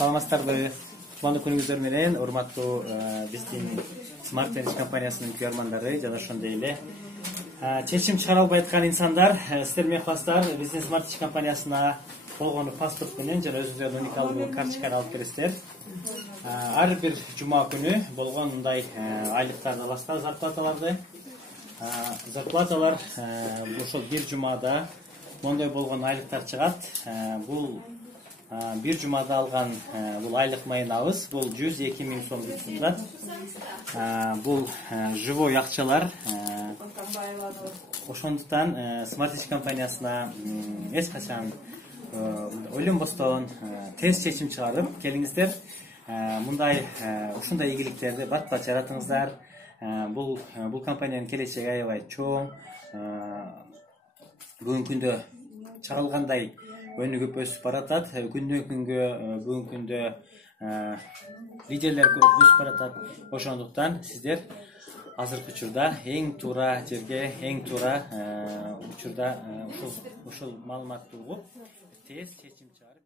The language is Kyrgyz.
Саламатсыздарбы? Кутмандуу күнүңүздөр менен урматтуу биздин Smart Energy компаниясынын күйөрмандары жана ошондой эле чечим чыгара албай аткан инсандар, сиздер эмне кыласыздар? Биздин Smart Energy компаниясына болгону паспорт менен жана өзүңүздөрдүн уникалдуу карточканы алып келесиздер. Ар бир жума күнү болгон мындай айлыктарды аласыздар, зарплаталарды. Зарплаталар ошол бир жумада мондой болгон айлыктар чыгат. Бул bir jumada algan bu aylık mayınağız. Bu 102 bin son bütçüler. Bu живой акчалар. Ошондуктан Smart Energy компаниясына эч качан ойлонбостон тез чечим чыгарып келиңиздер. Мындай ушундай ийгиликтерди бат-бат жаратыңыздар. Бул компаниянын келечеги аябай чоң. Бүгүнкү күндө чагылгандай өнүгүп өсүп баратат. Күндөн күнгө бүгүнкү күндө лидерлер көп өсүп баратат. Ошондуктан сиздер азыркы учурда эң туура жерге, эң туура учурда ушул маалыматты угуп тез чечим чыгарып